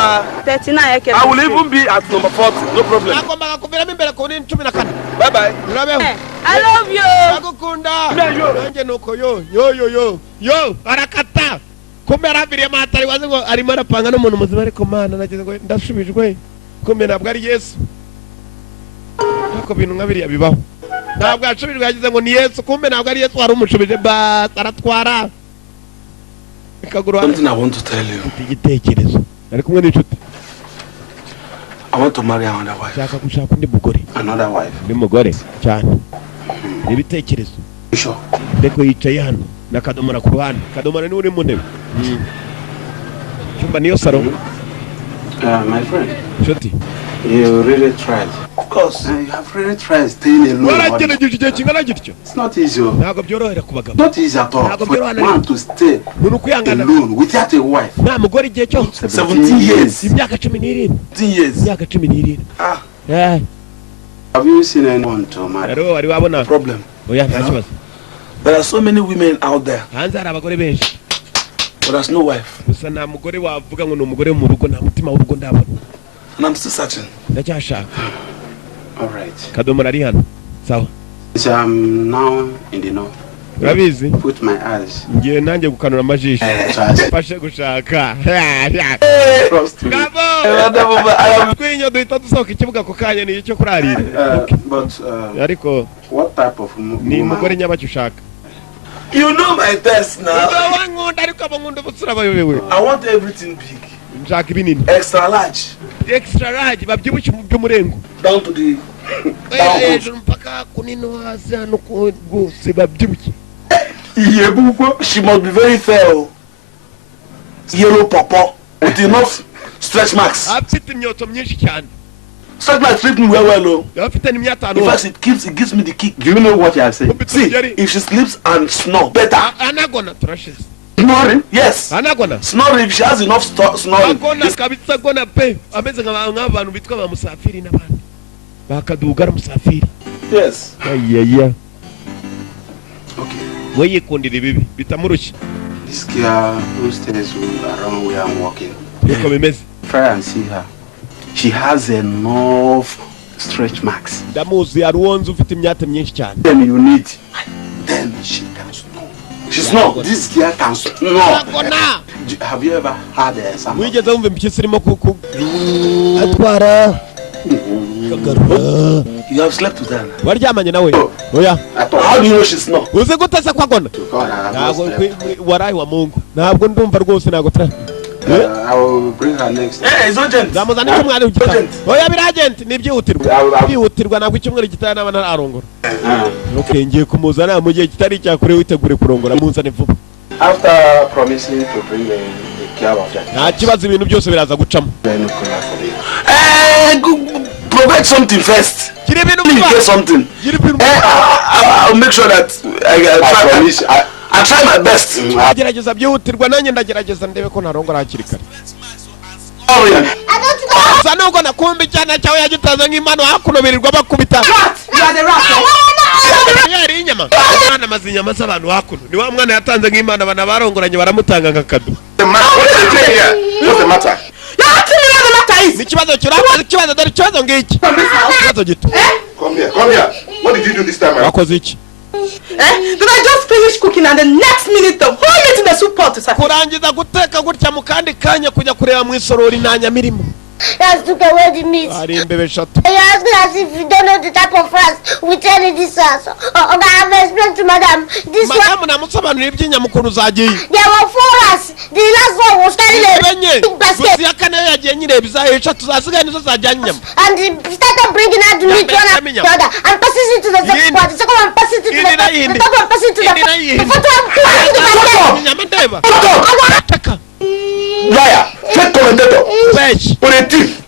number 39. I will even be at number 40. No problem. Bye bye. I love you. Yo, arakata. Kumera bire matari wazengo arimara panga no muntu muzima ariko mana nageze ngo ndashubijwe. Kumbe ntabwo ari Yesu. Nako bintu nkabiri yabibaho. Ntabwo yashubijwe yagize ngo ni Yesu, kumbe ntabwo ari Yesu wari umushubije aratwara. Something I want to tell you. Igitekerezo. Ari kumwe n'inshuti. I want to marry another wife. Shaka gushaka undi mugore. Another wife. Ni mugore cyane. Ibitekerezo. Sure. Ndeko yicaye hano na kadomora ku ruhande. Kadomora ni uri mu ntebe. Cyumba niyo saro. My friend. Shoti. You really tried. Of course, you have really tried staying alone. It's not easy. Not easy at all. For one to stay alone without a wife. 17 years. 17 years. Ah. Yeah. Have you seen anyone to marry? Problem. There are so many women out there. But there's no wife. And I'm still searching. All right. So I'm now in the know. Put my eyes. What type of woman? You know my taste now. I want everything big. Extra large. Down to the she must be very fair. Yellow purple with enough stretch marks. Stretch marks fit me well. In fact, it gives me the kick. Do you know what you are saying? See, if she sleeps and snore, better. Snoring? Yes. Snoring, if she has enough snoring. Yes. Okay. This girl who stays around where I'm walking. Try and see her. She has enough stretch marks. Then you need. Then she can snore. She snore. This girl can snore. Have you ever had someone? You have slept with her. How do you know she snore? I will bring her next. Hey, it's urgent. After promising to bring the care of that. Provide something first. Get something. I'll make sure that I try my best. What's the matter? Come here. What did you do this time? Did I just finish cooking and the next minute the whole meat in the soup pot is Let's took away the meat. You ask me as if you don't know the type of rice we tell in this house. I have explained to madam. This one. There were 4 rice. The last one was carrying a big basket. And he started bringing out the meat one after the other and passes it to the second part. The second one passes it to the third. The third one passes it to the fourth one. Liar, fake commentator, for a thief.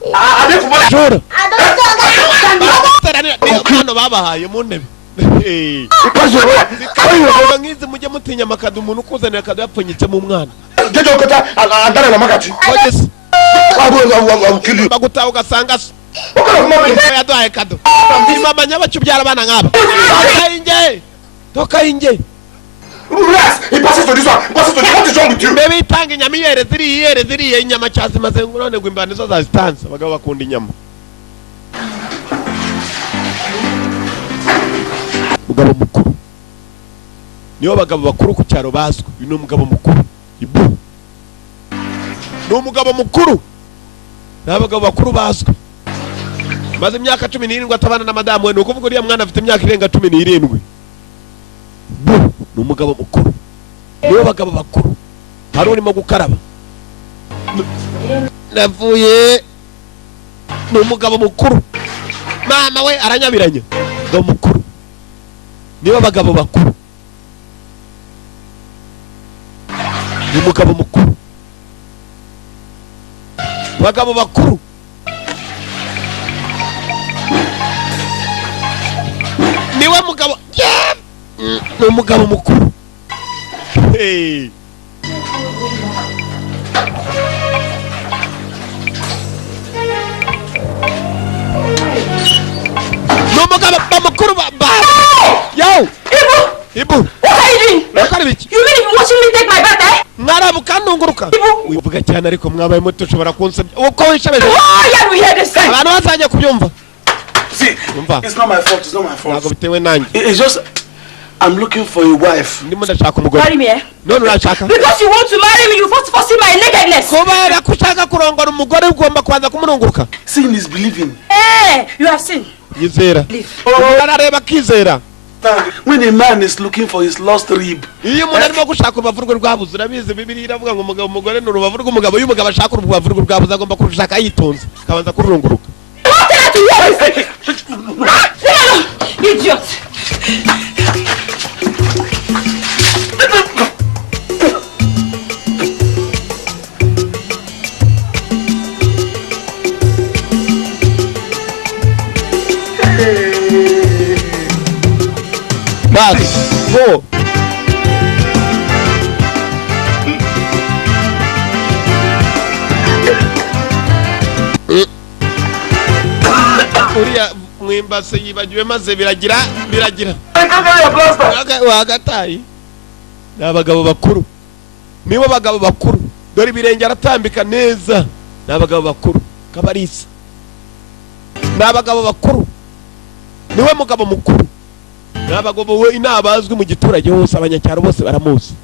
Relax. He passes to this one. He passes to this. What is wrong with you? Baby panga inyama iyere inyama cyase maze ngurone gwimbana zo za stanza abagabo bakunda inyama. Mugabo mukuru niyo bagabo bakuru ku cyaro baswe bino mugabo mukuru ibu no mugabo mukuru n'abagabo bakuru baswe maze imyaka 17 atabana na madamu we nukuvuga uriya mwana afite imyaka irenga 17 bu no mugabo mukuru niyo bagabo bakuru hari urimo gukaraba navuye no mugabo mukuru mama we aranyabiranya ngo mukuru niyo bagabo bakuru ni mugabo mukuru bagabo bakuru niwe mugabo ni umugabo mukuru hey no mugabo mukuru ba yo Ibu, what are you doing? You mean you watching me take my bath, eh? Ngarabuka nunguruka. Uvuga cyane ariko mwabaye muto ushobora kunsebya. Uko wishabeje. Oh, yeah, we hear this. Abantu bazajya kubyumva. See, it's not my fault. It's not my fault. Ntabwo bitewe nanjye. It's just I'm looking for a wife. Ndimo ndashaka umugore. Marry me, eh? No, urashaka. Because you want to marry me, you first see my nakedness. Kubera kushaka kurongora umugore ugomba kwanza kumurunguruka. Seeing is believing. Eh, you have seen. Yizera. Arareba kizera. When a man is looking for his lost rib. Iyo umuntu arimo gushaka urubavu rwabuze urabizi Bibiliya iravuga ngo umugore n'urubavu rw'umugabo iyo umugabo ashaka urubavu rwabuze agomba kurushaka yitonze kabanza kururunguruka. Idiot. Go. Uriya mwimbase yibagiwe maze biragira. Wagatayi. N'abagabo bakuru. Nibo bagabo bakuru. Dore ibirenge aratambika neza. N'abagabo bakuru. Kabarisa. N'abagabo bakuru. Niwe mugabo mukuru. N'abagabo we inabazwe mu giturage hose abanyacyaro bose baramuzi.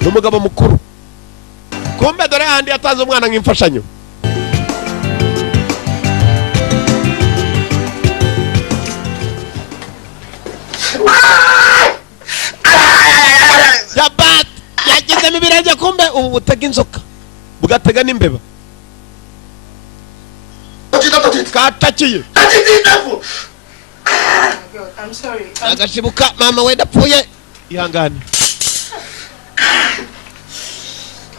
N'umugabo mukuru. Kumbe dore handi yatanze umwana nk'imfashanyo. Yabat yagize mibirenge kumbe ubu butega inzoka. Bugatega n'imbeba. Katakiye. I'm sorry. Agashibuka mama we dapfuye ihangane.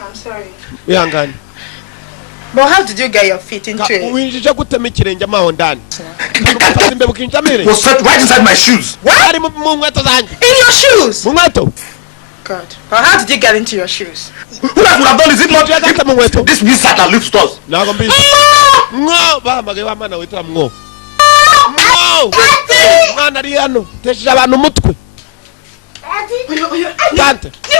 I'm sorry. Ihangane. But how did you get your feet into it? Uwinjije gutema ikirenge amaho ndani. Ufata imbeba ukinjamire. Was set right inside my shoes. Wari mu nkweto zanjye. In your shoes? Mu nkweto. God. But how did you get into your shoes? Who else would have done this? This means that lives to us. Nago mbizi. Ngo bahamagaye wa mana witwa mwo. Mwo. Mwana ari hano. Tesha abantu umutwe.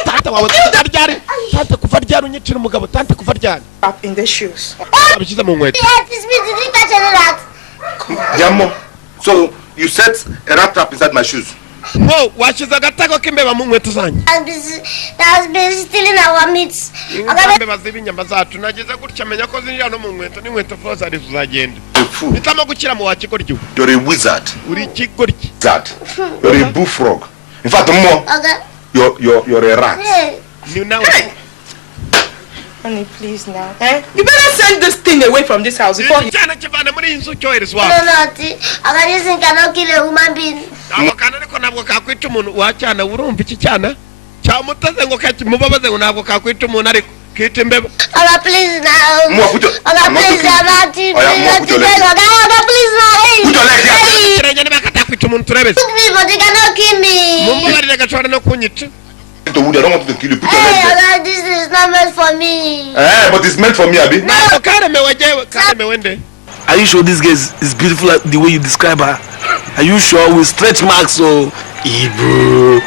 Tante wawe tutaryari. Tante kuva ryari unyicira umugabo. Tante kuva ryari. Up in the shoes. Abishiza mu nkweto. Yamo. So you set a rat trap inside my shoes. Ngo washiza agatego k'imbeba mu nkweto zanjye. Has been stealing our meats. Imbeba ziba inyama zacu nageze gutya menya ko zinjira no mu nkweto n'inkweto fose ari kuzagenda. Bitamo gukira mu wakigoryo. You're a wizard. Uri kigoryi. Wizard. You're a bullfrog. In fact, more. You're a rat. You know. Honey, please now. Eh? You better send this thing away from this house before he... No, Auntie. Agasobanuye cannot kill a human being. Abakana ariko ntabwo kakwita umuntu wacyana urumva iki cyana cyamutaze ngo mubabaze ngo ntabwo kakwita umuntu ariko kita imbeba. Aga please now. Aga please Auntie. Aga please now. Put your leg here. Kirenge niba katakwita umuntu turebeze. But they cannot kill me. Mumbabarire gashobora no kunyica. I don't want to kill you. Put your leg there. This is not meant for me. But it's meant for me, Abi. No, karemewe nde. Are you sure this girl is beautiful the way you describe her? Are you sure with stretch marks or Ibu?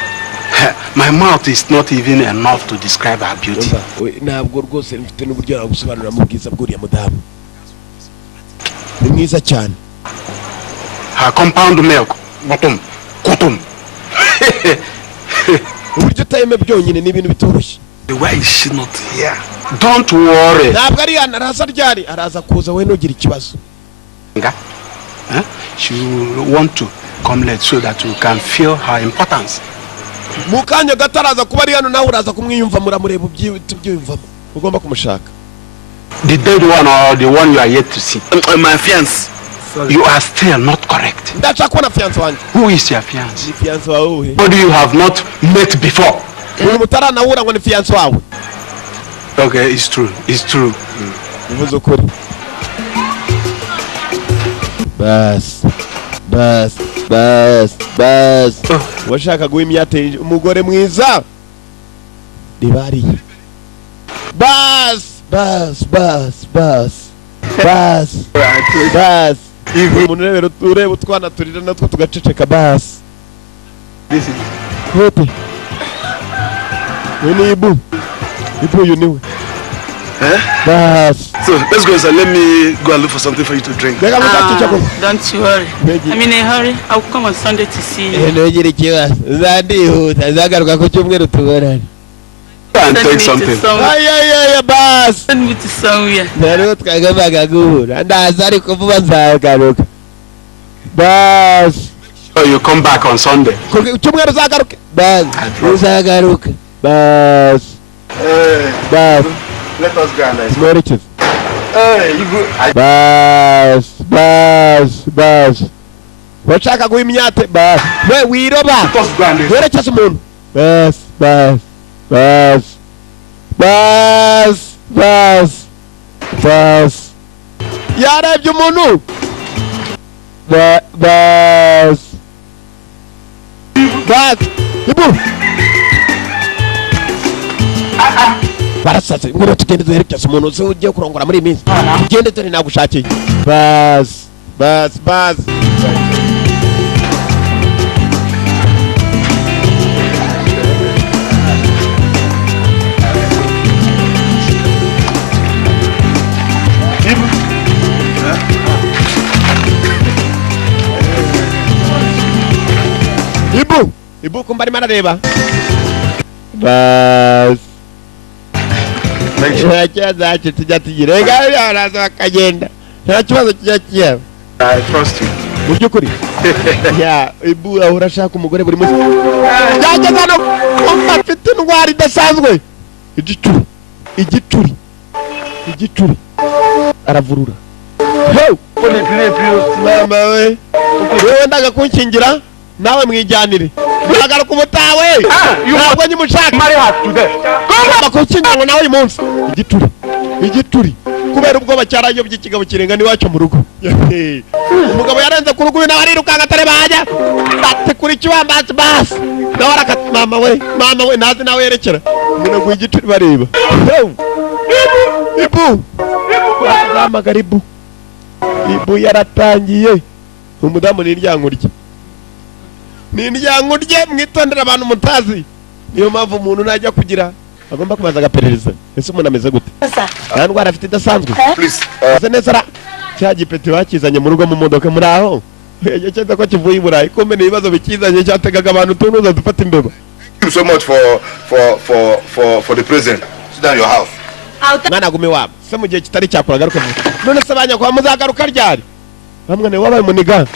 My mouth is not even enough to describe her beauty. Ntabwo rwose mfite n'uburyo nagusobanurira mu bwiza bw'uriya mudamu. Ni mwiza cyane. Her compound milk, bottom. Uburyo utayeme byonyine ni ibintu bitoroshye. Why is she not here? Don't worry. Ntabwo ari hano, araza ryari, araza kuza we nugira ikibazo. She will want to come late so that you can feel her importance. Mukanya gataraza kuba ari hano nawe uraza kumwiyumva muramureba ubyiyumvamo. Ugomba kumushaka. The dead one or the one you are yet to see? My fiance. You are still not correct. Ndashaka kubona fiance wanjye. Who is your fiance? Ni fiance wawe. But you have not met before. Uyu mutaranahura ngo ni fiance wawe. Okay, it's true. It's true. Uvuze ukuri. Bas. Washaka guhimyate umugore mwiza. Dibari. Bas. Umuntu ureba utwana turira natwo tugaceceka bas. This is Hope. Ni Ibu you knew. Bas. So let's go inside. Let me go and look for something for you to drink. Don't you worry. I'm in a hurry. I'll come on Sunday to see you. Ntugire ikibazo. Uzandihuta zagaruka ku cyumweru tuborane. and take something. Ay, bas. Send me to somewhere. Naro twagombaga guhura. Ndaza ariko vuba nzagaruka. Bas. So you come back on Sunday. Cyumweru zagaruka. Bas. Uzagaruka. Bas. Bas. Let us go and Moriches. you go. Bas. Wachaka guhimyate bas. We wiroba. Let us go and Werekeza umuntu. Bas. Yarebye umuntu. Bas. Ibu. Barasatse ngoro tugende duherekeza umuntu se ugiye kurongora muri iminsi. Tugende turi nagushakiye. Bas. Ibu kumbari mana reba. Bas. Ntakibazo tujya tugirega araza akagenda. Nta kibazo kijya. I trust you. Mu byukuri. Ya, Ibu ahora ashaka umugore buri munsi. Yageza no afite indwara idasanzwe. Igicuri. Aravurura. Hey! Mama we. Wewe ndaga kunkingira nawe mwijyanire. Uragaruka umutawe. Ntabwo nyimushaka. Marry her today. Ngomba kunkingira ngo nawe uyu munsi. Igituri. Kubera ubwoba cyarayobye ikigabo kirenga ni wacu mu rugo. Umugabo yarenze ku rugo nawe arirukanga atare bajya. Bate kuri kiwambazi bas. Nawe arakata mama we nazi nawe yerekera. Umuntu ngo igituri bareba. Ibu. Zamagara Ibu. Ibu yaratangiye. Umudamu ni iryankurye. Mwitondera abantu mutazi. Niyo mpamvu umuntu najya kugira agomba kubanza agaperereza. Ese umuntu ameze gute? Nta ndwara afite idasanzwe. Please. Ese neza cya gipeti bakizanye mu rugo mu modoka muri aho. Yageze ko kivuye i Burayi. Kombe ibibazo bikizanye cyategaga abantu tunuza dufata imbeba. Thank you so much for the present. Sit down in your house. Mwana gume wabo. Se mu gihe kitari cyakuragaruka. None se banya kwa muzagaruka ryari? Bamwe ne wabaye muniga.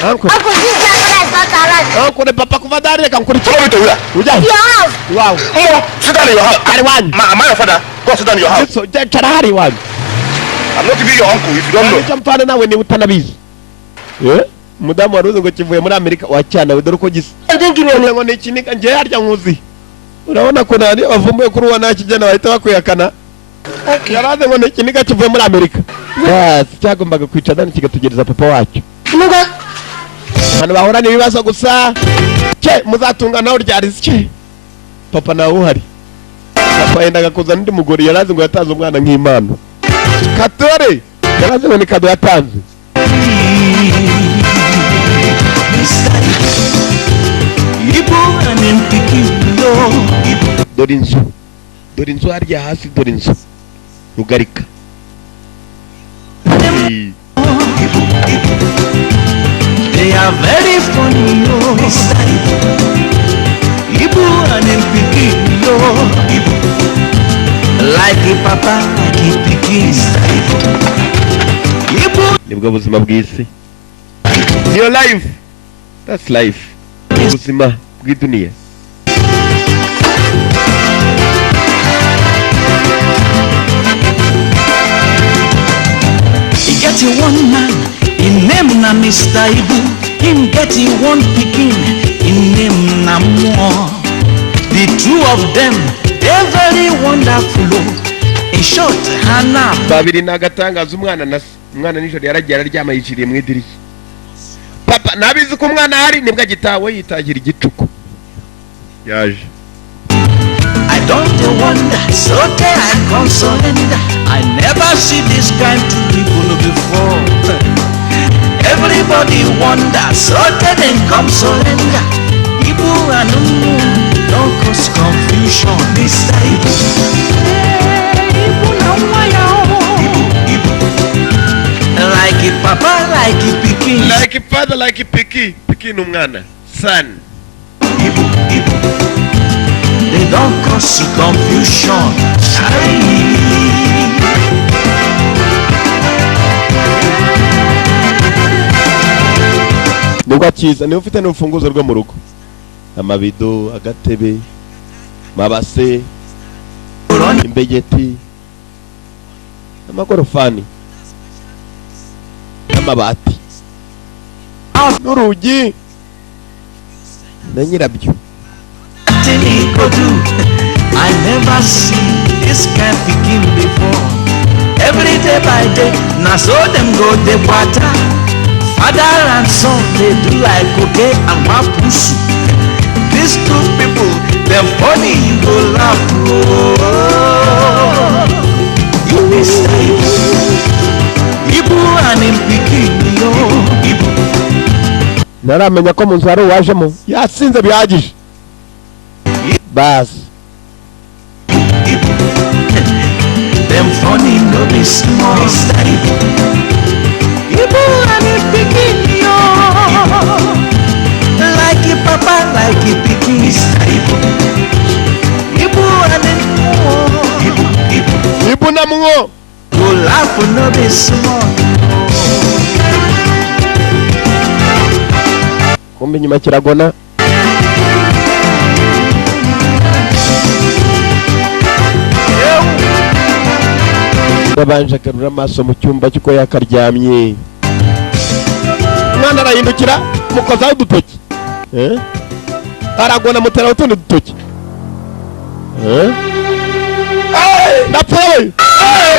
Uncle, this is not alright. Uncle, papa kuva dare kan kuri. Follow me to where? Your house. Wow. Sit down in your house. Am I your father? Go sit down in your house. So, charahari one. I'm not even your uncle if you don't know. Champana nawe ni utanabizi. Mudamu waruze ngo kivuye muri Amerika wacyana we dore uko gisa. Ngo ni kinika nje harya nkuzi. Urabona ko nani bavumbuye kuri uwa nakijana bahita bakuyakana. Yaraze ngo ni kinika kivuye muri Amerika. Yes, cyagombaga kwica dani kigatugereza papa wacu. Hano bahora ni bibazo gusa. Muzatunga naho ryari cye. Papa nawe uhari. Papa yendaga kuzana undi mugore yaraze ngo yatanze umwana nk'Imana. Katore yaraze ngo ni kado yatanze. Ibu dore inzu harya hasi, dore inzu rugarika. They are very funny, Ibu and Piki, like a papa, like a Piki. Nibwo buzima bw'isi. Your life. That's life. Ubuzima bw'iduniya. He get one man, in name na Mr. Ibu. Him get one pikin, in name na Mo. The two of them, they're very wonderful. In short, Hannah. Babiri nagatangaza umwana nijoro yaragiye araryama yiciriye mu idirishya. Papa nabizi ko umwana hari nibwo agitawe yitagira igicuku. Yaje. I don't wonder, so can I come surrender. I never see this kind of people before. Everybody wonder, so can come surrender. People and don't cause confusion. This type. Like a papa, like a pikin. Like a father, like a pikin. Pikin umwana. Son. They don't cause confusion. Nubwo akiza niba ufite n'urufunguzo rwo mu rugo, amabido, agatebe, mabase, imbegeti, amagorofani, amabati, n'urugi na nyirabyo. I never see this kind of pikin before. Every day by day, now so them go the water. Father and son, they do like okay and mapusu. These two people, they're funny, you go laugh. You Mr. Ibu and him pikin, Ibu. Naramenya ko mu nzu hari uwajemo yasinze bihagije. Bas. Them funny no be small. Ibu and him pikin, like a papa, like a pikin. Ibu and him Ibu na Mungo. Go laugh no be small. Kumbe nyuma kiragona. Babanje akarura amaso mu cyumba cyuko yakaryamye. Mwana arahindukira mukozaho udutoki. Aragona mutera utundi dutoki. Napoi!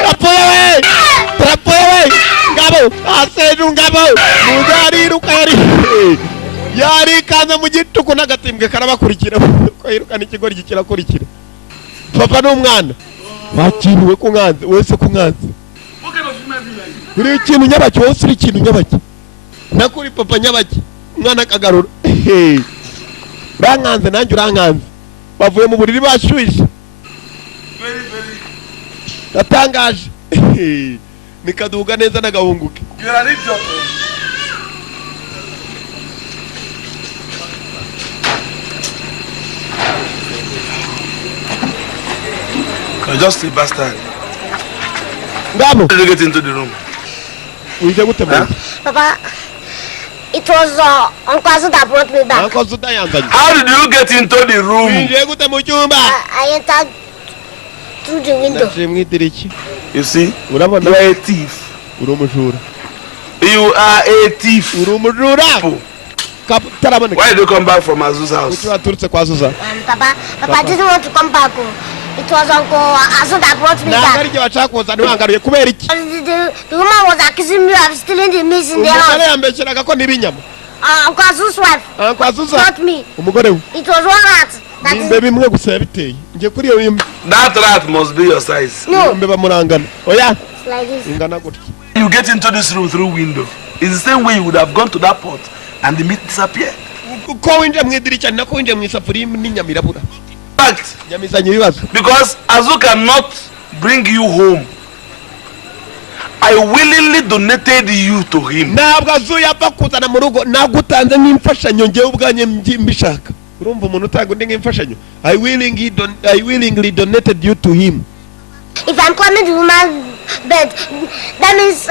Napoi! Napoi! Ngabo! Aseju ngabo! Mugari rukari! Yari kaza mu gituko n'agatimbwe karabakurikira. Ko yirukana ikigori gikirakurikira. Papa n'umwana. Bakiriwe ku nganze, wese ku nganze. Uri ikintu nyabaki, wose uri ikintu nyabaki. Nakuri papa nyabaki, umwana akagarura. Uranganze nanjye uranganze. Bavuye mu buriri bashyushye. Natangaje. Nikaduga neza n'agahunguke. You're just a bastard. Ngabo. How did you get into the room? Papa, it was Uncle Sudi that brought me back. Uncle Sudi yanzanye. How did you get into the room? I entered through the window. You see, you are a thief. You are a thief. Why did you come back from Azu's house? Papa didn't want to come back. It was Uncle Sudi that brought me back. The woman was accusing me of stealing the meat in the house. Uncle Sud's wife brought me. It was one rat. That rat must be your size. No. It's like this. You get into this room through window. It's the same way you would have gone to that pot and the meat disappeared. Uko winje mwidirishya nako winje mwisafuriya n'inyamirabura. Fact. Nyamizanye ibibazo. Because Azu cannot bring you home. I willingly donated you to him. Ntabwo Azu yapfa kuzana mu rugo nagutanze nk'imfashanyo ngewe ubwanye mbishaka. Urumva umuntu utagundi nk'imfashanyo. I willingly donated you to him. If I'm climbing the woman's bed, that means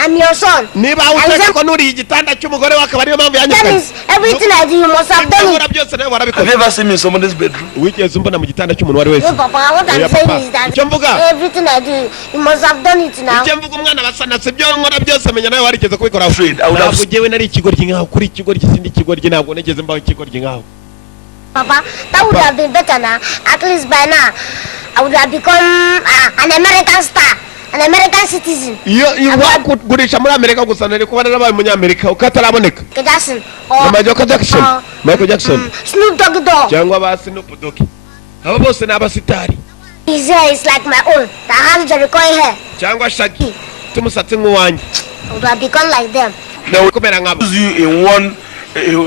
I'm your son. Niba utaka ko nuri igitanda cy'umugore wakaba ariyo mpamvu yanyuka. That means everything I do you must have done it. Have you ever seen me in someone's bedroom? Wigeze umbona mu gitanda cy'umuntu wari wese? No, Papa, what I'm saying is that everything I do you must have done it now. Icyo mvuga umwana basana sibyo nkora byose menya nawe warigeze kubikora. Afraid I would have jewe nari ikigoryi nkaho kuri ikigoryi sindi ikigoryi ntabwo negeze mbaho ikigoryi nkaho. Papa, that would have been better now. At least by now I would have become an American star, an American citizen. Iyo wakugurisha muri Amerika gusa nari kuba narabaye umunyamerika ukataraboneka. Jackson Michael Jackson. Snoop Doggy Dogg. Cyangwa ba Snoop Doggy. Abo bose ni abasitari. His hair is like my own. That has Jericho hair. Cyangwa Shaggy. Tumusatsi nk'uwanjye. I would have become like them. Nawe kumera nkabo. use you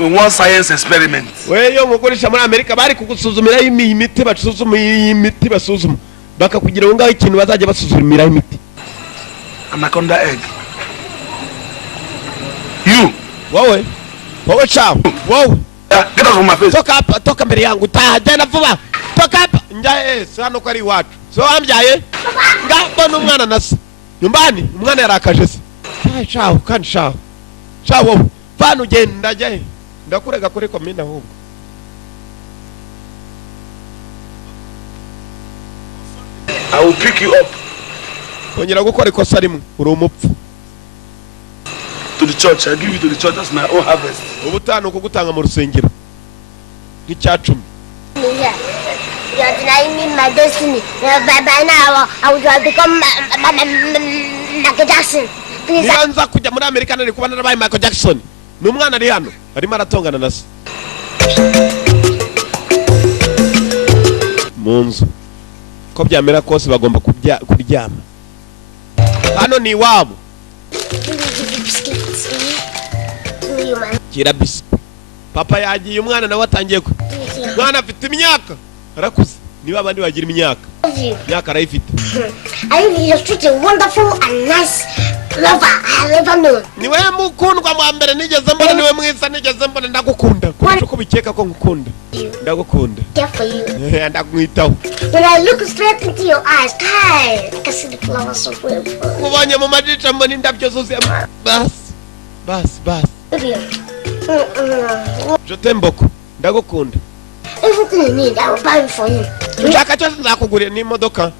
in one science experiment. Weyo ngukoresha muri Amerika bari kugusuzumira imiti basuzuma imiti basuzuma. Bakakugira ngo ngaho ikintu bazajya basuzumira imiti. Anaconda egg. You. Wowe chao. Wowe. Get out of my face. Toka mbere yangu. Tajana vuba. Toka hapa. Njaye sano ko ari wacu. So ambyaye. Ngabona umwana nasa. Nyumbani umwana yarakaje se. Chao kandi chao. Chao wowe. Fano ugenda jye. Ndakurega kuri komine ahubwo. I will pick you up. Kongera gukora ikosa rimwe uri umupfu. To the church. I give you to the church as my own harvest. Ubutano kugutanga mu rusengero. Nk'icyacumi. You are denying me my destiny. By now I would have become Michael Jackson. Please. Nibanza kujya muri Amerika nari kuba narabaye Michael Jackson. N'umwana ari hano arimo aratongana na se. Munzu. Ko byamera kose bagomba kuryama. Hano ni iwabo. Kira biscuit. Papa yagiye umwana nawe atangiye ko. Mwana afite imyaka. Arakuze. Niba abandi bagira imyaka. Imyaka arayifite. I think you're such a wonderful and nice lover I have ever known. Niwe mukundwa mu mbere nigeze mbona niwe mwiza nigeze mbona ndagukunda. Kuko uko bikeka ko ngukunda. Ndagukunda. Care for you. Ndakwitaho. When I look straight into your eyes, I can see the flowers so beautiful. Mubonye mu majica mbona indabyo zuzuye. Bas. Je t'aime beaucoup. Ndagukunda. Everything you need, I will buy it for you. Ushaka cyose nzakugurira n'imodoka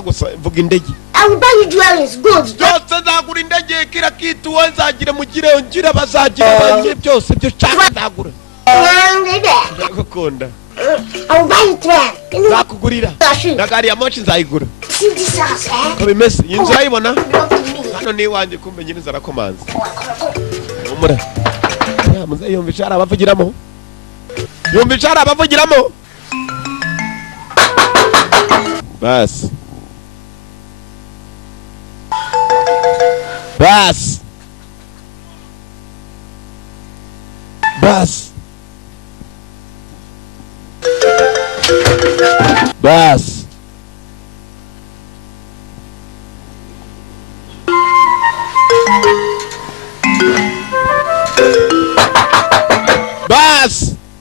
gusa vuga indege. I will buy you jewelry, gold. Byose nzagura indege kira kitu wazagire mugire ngira bazagira banye byose byo cyane ndagura. Ndagukunda. I will buy you train. Nzakugurira. Na gari ya moshi nzayigura. See this house, eh? Ko bimeze inzu ayibona. Hano ni wanje kumbe nyine zarakomanze. Umura. Ya muze yumva icara abavugiramo. Bas.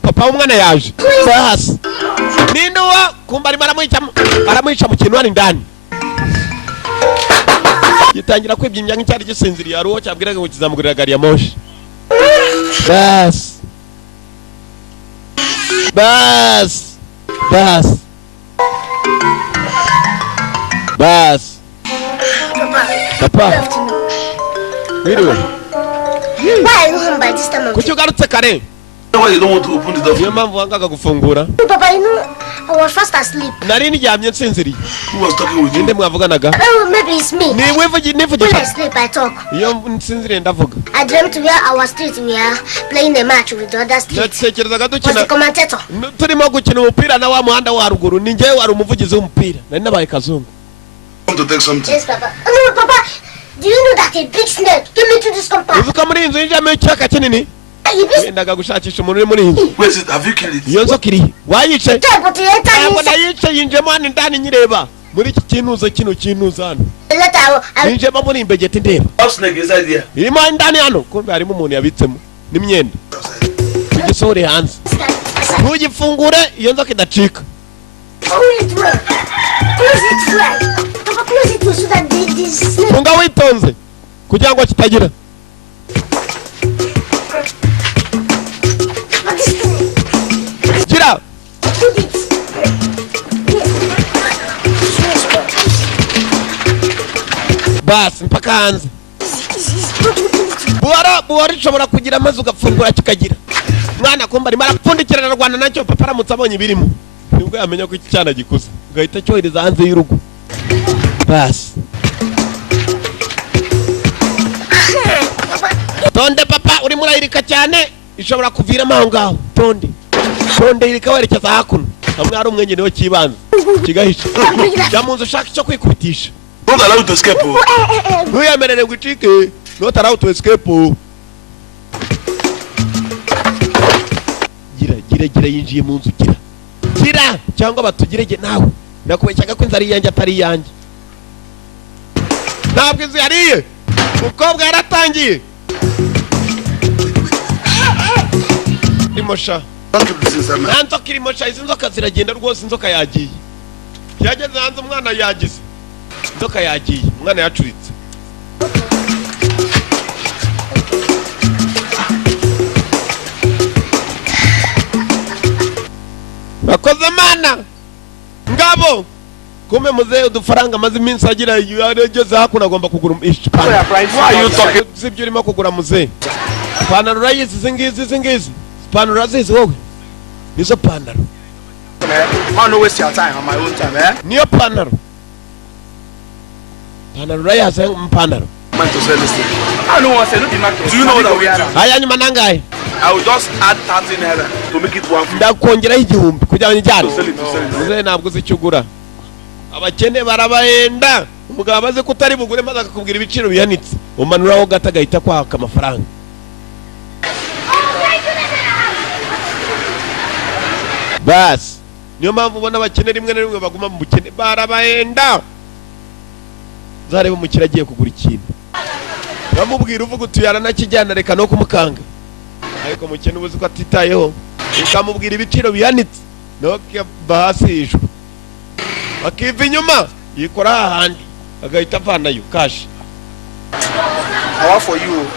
Papa umwana yaje. Bas. Ninuwa kumba arimo aramwica mu kintu ari ndani. Yitangira kwibyimya nk'icyari gisinziriye ari uwo cyabwiraga ngo kizamugurira gari ya moshi. Bas. Papa. Wiriwe. Why are you home by this time of day? Kuki ugarutse kare? Why you don't want to open the door? Niyo mpamvu wangaga gufungura. Papa, you know, I was fast asleep. Nari ndyamye nsinziriye. Who was talking with you? Ninde mwavuganaga? Oh, maybe it's me. Ni When I sleep, I talk. Iyo nsinziriye ndavuga. I dreamt we are our street. We are playing a match with the other street. Natekerezaga Was the dukina. commentator. Turimo gukina umupira na wa muhanda wa haruguru. Ni njyewe wari umuvugizi w'umupira. Nari nabaye kazungu. I want to take something. Yes, Papa. No, Papa. Do you know that a big snake came into this compound? Uvuka muri inzu y'injame cyaka kinini? Wendaga gushakisha umuntu uri muri iyi. Where is it? Have you killed it? Iyo nzoka iri. Wayice? Ntabwo nayice yinjemo hano indani nyireba. Muri iki kinuza hano. Yinjemo muri imbegeti ndeba. How snake is that there? Irimo indani hano. Kumbe harimo umuntu yabitsemo. N'imyenda. Igisohore hanze. Ntugifungure iyo nzoka idacika. Funga witonze kugira ngo kitagira. Gira. Bas mpaka hanze. Buhara ushobora kugira amazi ugafungura kikagira. Mwana kumba arimo arapfundikirana Rwanda nacyo papa aramutse abonye ibirimo. Nibwo yamenya ko iki cyana gikuze. Ugahita cyohereza hanze y'urugo. Bas. Tonde papa uri murayirika cyane ishobora kuviramo aho ngaho. Tonde irika werekeza hakuno. Hamwe hari umwenge niwe kibanza. Kigahisha. Yamunze ushaka icyo kwikubitisha. Don't allow to escape. Ntuyemerere gucike. Not allow to escape. Gira yinjiye mu nzu gira cyangwa batugirege nawe nakubeshyaga ko inzari yanjye atari yanjye ntabwo izi yariye ukobwa yaratangiye imosha nzoka irimosha izi nzoka ziragenda rwose inzoka yagiye yageze hanze umwana yagize inzoka yagiye umwana yacuritse bakoze mana ngabo kume muze udufaranga maze iminsi agira yarageze hakuna agomba kugura ishipana. Why you talking? Sibyo urimo kugura muze. Panaro rayizi zingizi. Panaro razizi wowe. Nizo panaro. Man, no waste your time on my own time, eh? Niyo panaro. Panaro rayizi panaro. Man to sell this thing. I don't want to say no the market. Do you know that we are? Aya nyuma nangaye. I will just add 13 naira to make it 150. Ndakongeraho igihumbi kugira ngo njyane. To sell it. Muze ntabwo uzicugura. Abakene barabahenda. Umugabo amaze kutari bugure maze akakubwira ibiciro bihanitse. Umanuraho gata gahita kwaka amafaranga. Bas. Niyo mpamvu ubona abakene rimwe na rimwe baguma mu bukene barabahenda. Zareba umukire agiye kugura ikintu. Bamubwira uvuga utuyara nakijyana reka no kumukanga. Ariko mukene ubuzi ko atitayeho. Ukamubwira ibiciro bihanitse. No bahasi hejuru. Akiva inyuma yikora hahandi agahita avanayo kashi. How for you?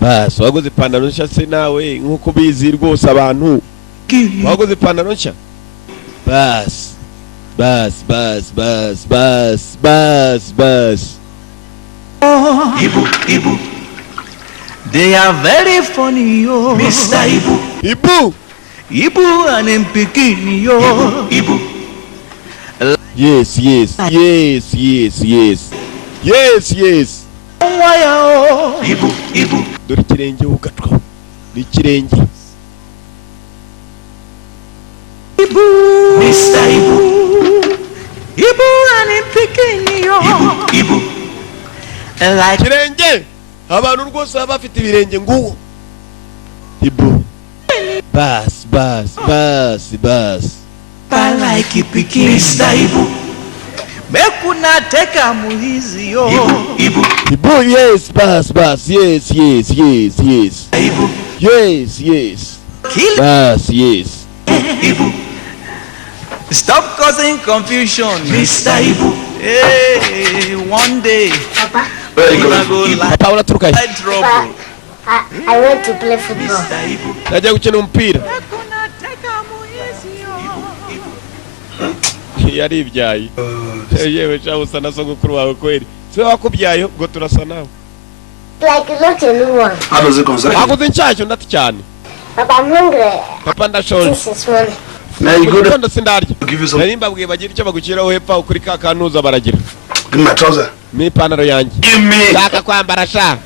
Bas waguze ipantaro nshya se nawe nkuko bizi rwose abantu. Waguze ipantaro nshya. Bas. Ibu. They are very funny, yo. Mr. Ibu and him picking, yo. Ibu. Yes. Ibu. Dore ikirenge ugatwa. Ni ikirenge. Ibu. Mr. Ibu and him picking, yo. Ibu. Like Kirenge. Abantu rwose baba bafite ibirenge nguwo. Ibu. Bas. I like picking, Mr. Ibu. Mekuna teka muhizi, yo. Ibu. Yes, bas. Yes. Ibu. Yes. Kill Bas, yes. Ibu. Stop causing confusion, Mr. Ibu. Hey, one day. Papa. Papa unaturuka I trouble. I went to play football. Mr. Ibu. Najya gukina umupira. Mekuna teka muhizi, yo. Yari ibyaye. Yewe cyangwa usa na sogokuru wawe kweli. Se wakubyaye ngo turasa nawe. Like not a new one. How does it concern? Waguze nshyashya ndati cyane. Papa, I'm hungry. Papa ndashonje. This is money. Now you go there. Sindarya. Give you some. Nari mbabwiye bagira icyo bagukiraho hepfo kuri ka kanuza baragira. Give me my trouser. Ni ipantaro yanjye. Give me. Shaka kwambara sha.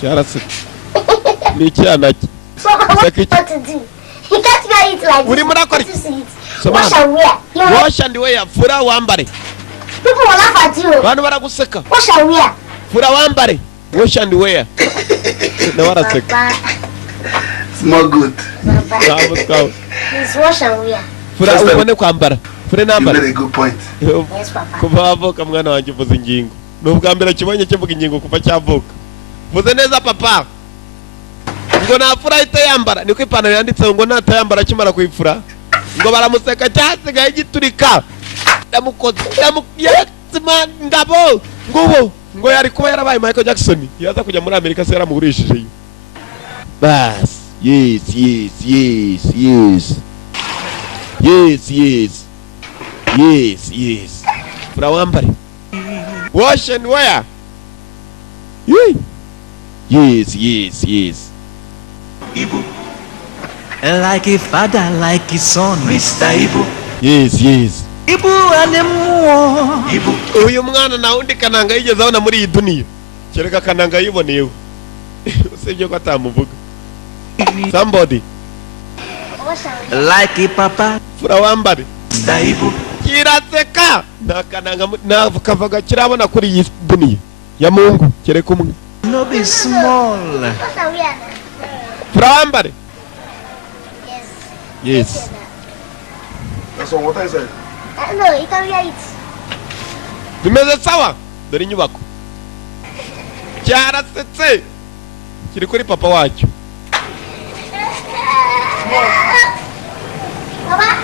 Cyarase. Ni cyana. So what to do? You can't wear it like Uri murakora. Wash and wear. Wash and wear. Furaha wambare. People will laugh at you. Bantu baraguseka. Wash and wear. Furaha wambare. Wash and wear. Na baraseka. Small good. Sawa. Please wash and wear. Furaha ubone kwambara. Fure nambara. Very good point. Yes, Papa. Kuva avuka mwana wanjye uvuza ingingo. Nubwa mbere kibonye kivuga ingingo kuva cyavuka. Vuze neza papa. Ngo na Furaha itayambara. Niko ipantaro yanditse ngo natayambara kimara kwifura. Ngo baramuseka cyasigaye giturika. Ndamukoze. Ndamuyetima ngabo. Ngubo. Ngo yari kuba yarabaye Michael Jackson. Yaza kujya muri Amerika se yaramugurishije. Bas. Yes. Furaha wambare. Wash and wear. Yes. Ibu. Like a father, like his son, Mr. Ibu. Yes. Ibu anemuo. Ibu. Uyu mwana na undi kananga yigeze abona muri iyi dunia. Kereka kananga yiboneyeho. Usibye ko atamuvuga. Somebody. Like a papa. Furaha wambare. Mr. Ibu. Kiraseka. Na kananga na kavaga kirabona kuri iyi dunia. Ya Mungu kereka umwe. No be small. Wash and wear. Furaha wambare. Yes. That's what I said. No, you can wear it. Bimeze sawa. Dore inyubako. Cyarasetse. Kiri kuri papa wacyo. Papa.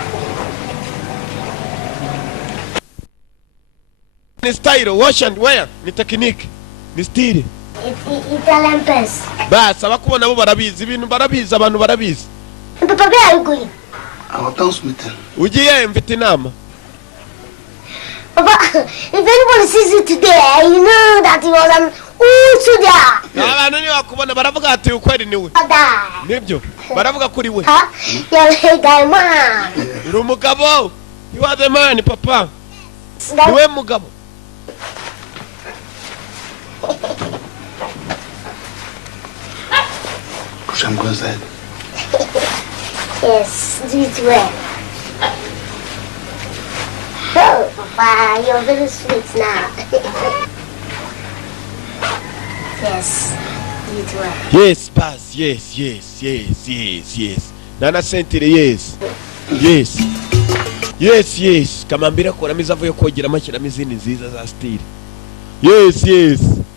Ni style, wash and wear, ni technique, ni style. Italian pants. Basa bakubona bo barabizi ibintu barabizi abantu barabizi. Papa, where are you going? Our town's meeting. Ugiye mfite inama. Papa, if anybody sees you today, you know that he was an Sudi. Abantu ni bakubona baravuga ati ukweli niwe. Nibyo. Baravuga kuri we. Ha? You're a guy man. Uri umugabo. You are the man, papa. Niwe mugabo. Push and go inside. Yes, do it well. Oh, Papa, you're very sweet now. Yes, do it well. Yes, pass. Yes. Nana sentire yes. Kamambira kuramiza avuye kogera amashyiramo izindi nziza za style. Yes.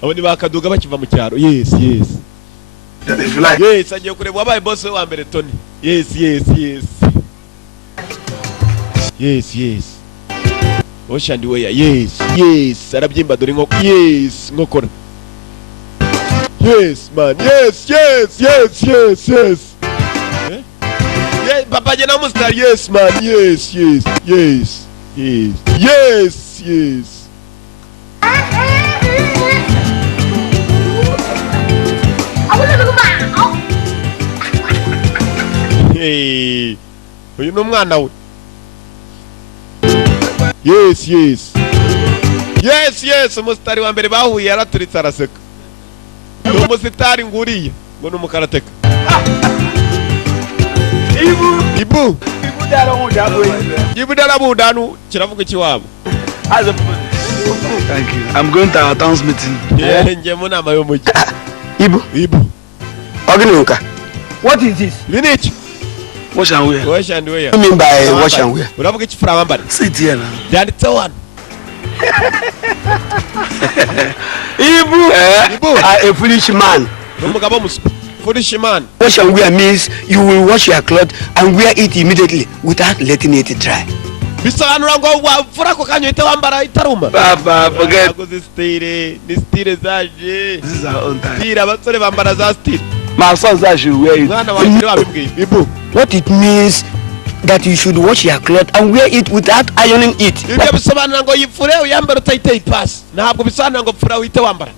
Abo ni bakaduga bakiva mu cyaro. Yes. If you like. Yes, agiye kureba wabaye boss we wa mbere Tony. Yes. Wash and wear. Yes. Arabyimba dore nko. Yes, nkokora. Yes, man. Yes. Yes, papa jana mustar. Yes, man. Yes. Hey, uyu ni umwana we. Yes, umusitari wa mbere bahuye yaraturitse araseka. Ni umusitari nguriye ngo ni umukarateka. Ibu darabudanu kiravuga ikiwabo. Thank you. I'm going to our town's meeting. Nje mu nama yo mugi. Ibu. Ognuka. What is this? Liniki. Wash and wear. Wash and wear. What do you mean by wash and wear? Uravuga iki Furaha wambare? Sit here now. Yanditse one. Ibu. A foolish man. Umugabo musuku. Foolish man. Wash and wear means you will wash your clothes and wear it immediately without letting it dry. Bisobanura ngo wafura ko kanyo ite wambara itaruma. Papa, forget. Akoze style, ni style zaje. This is our own time. Style abasore bambara za style. My sons that should wear it. Mwana wanjye wabibwiye. Ibu. What it means that you should wash your clothes and wear it without ironing it. Ibyo bisobanura ngo yifure uyambara utayiteye ipasi. Ntabwo bisobanura ngo Furaha wite wambara.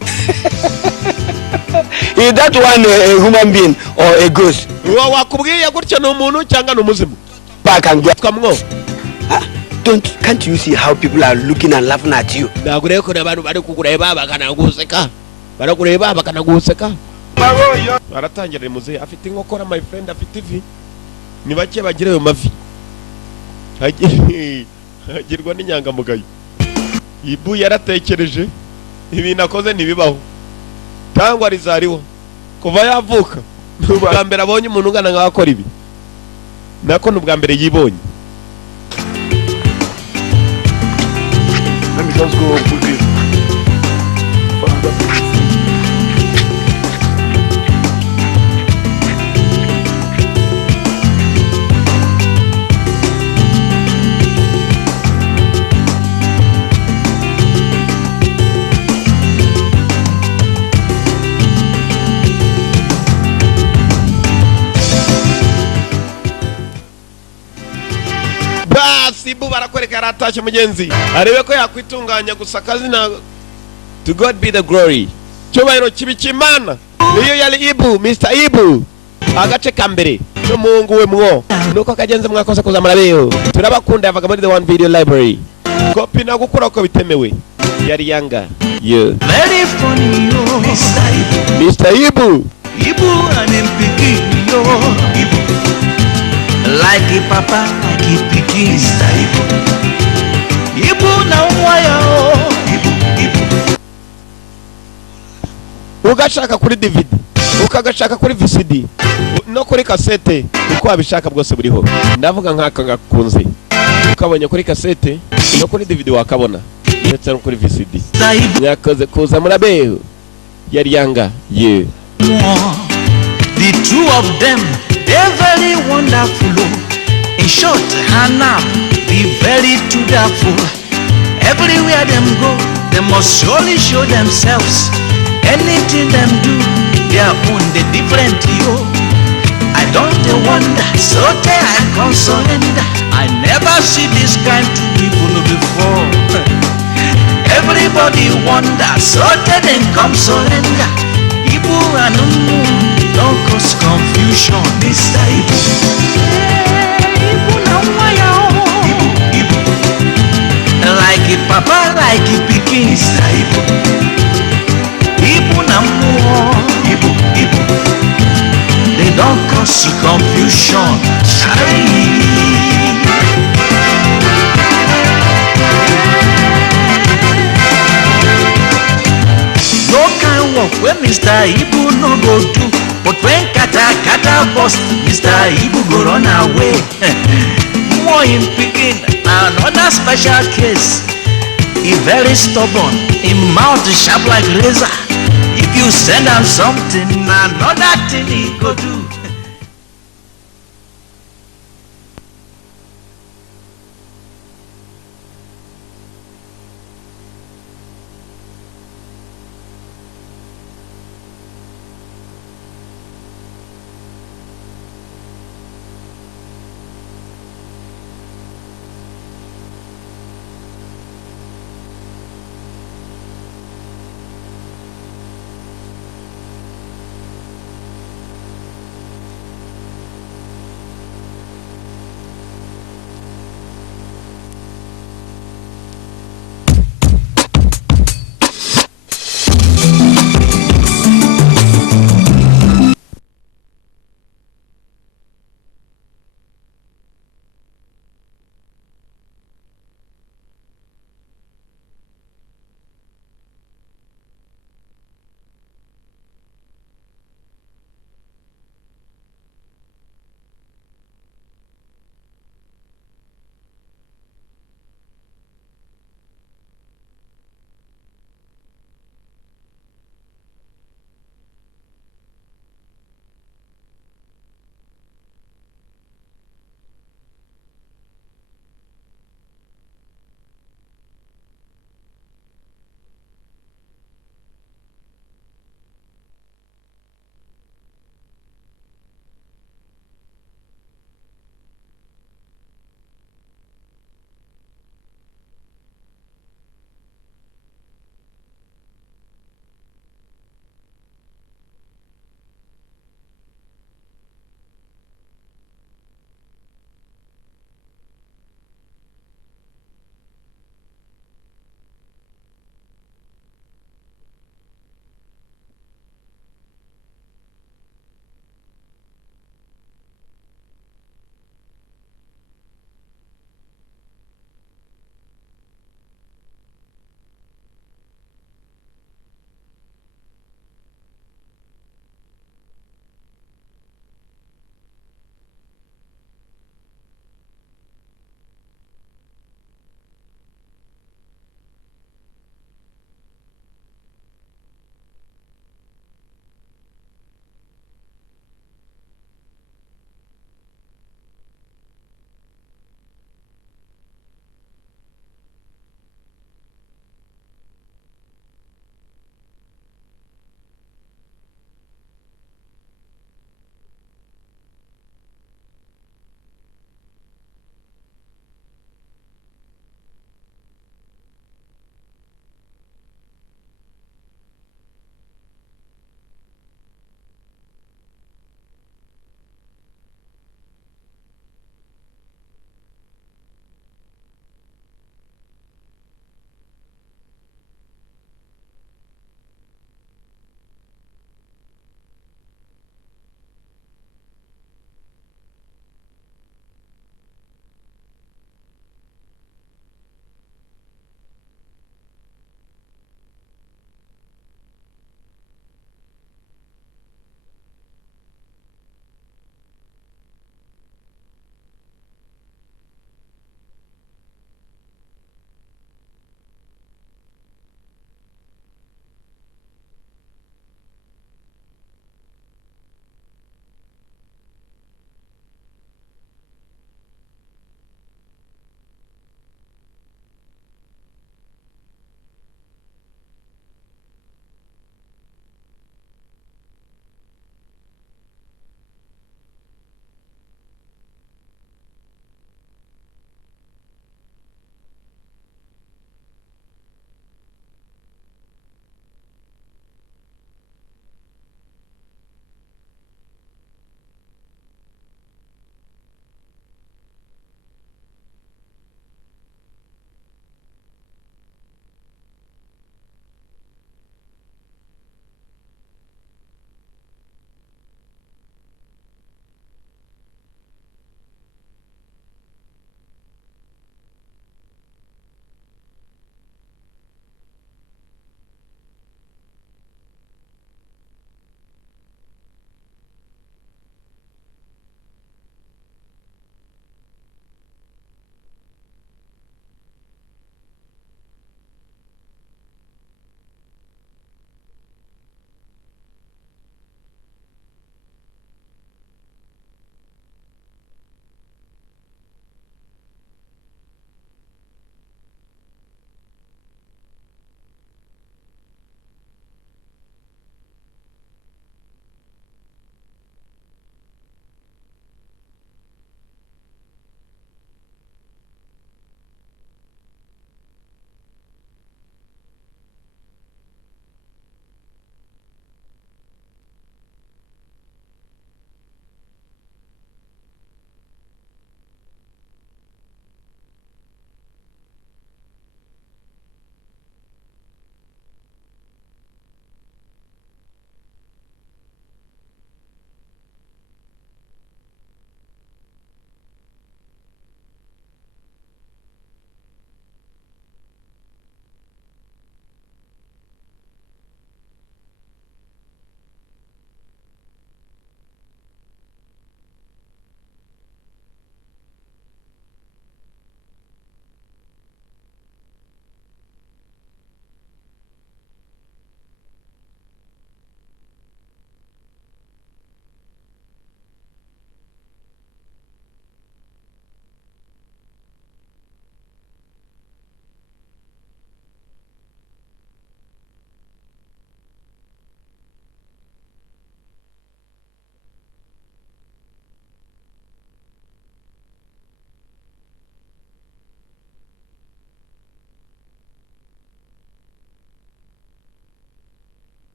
Is that one a human being or a ghost? Uwo wakubwiye gutyo ni umuntu cyangwa ni umuzimu. Back and get. Twamwo. Can't you see how people are looking and laughing at you? Nagure ko abantu bari kukureba bakanaguseka. Barakureba bakanaguseka. Baratangira muze afite inkokora my friend afite ivi. ni bake bagira ayo mavi hagirwa n'inyangamugayo. Ibu yaratekereje ibintu akoze ntibibaho cyangwa rizariho kuva yavuka. N'ubwa mbere abonye umuntu ungana nkaho akora ibi, nako n'ubwa mbere yibonye. Let me just go quickly. Ibu barakwereka yaratashye mugenzi arebe ko yakwitunganya gusa akazi na to God be the glory. Cyubahiro kibikimana niyo yali Ibu, Mr. Ibu. Agace kambere n'umuhungu we mwo nuko kagenze mwakoze kuzamura beho. Turabakunda yavaga muri the one video library. Kopi na gukora ko bitemewe yari yanga. Yeah. Very funny yo, Mr. Ibu. Ibu anempiki yo, Ibu. Like a papa, like a pikin. Ibu na umwaya o. Ibu. Ugashaka kuri DVD, ukagashaka kuri VCD, no kuri cassette, uko wabishaka bwose buriho. Ndavuga nk'aka gakunze. Ukabonye kuri cassette, no kuri DVD wakabona. Ndetse no kuri VCD. Yakoze kuza murabeho. Yari yanga. Yeah. The two of them, they're very wonderful. In short, Hannah, be very to-the-full. Everywhere them go, they must surely show themselves. Anything them do, their own, they different, yo. I don't wonder, so I can't surrender. I never see this kind of people before. Everybody wonder, so then come surrender. Ibu and don't cause confusion, Mr. Ibu. Ibu na waya o. Ibu. Like it papa, like it pikin, Mr. Ibu. Ibu na mo. Ibu. They don't cause confusion. No kind work when Mr. Ibu no go do. But when kata bust, Mr. Ibu go run away. More in picking, another special case. He very stubborn, his mouth is sharp like razor. If you send him something, another thing he go do.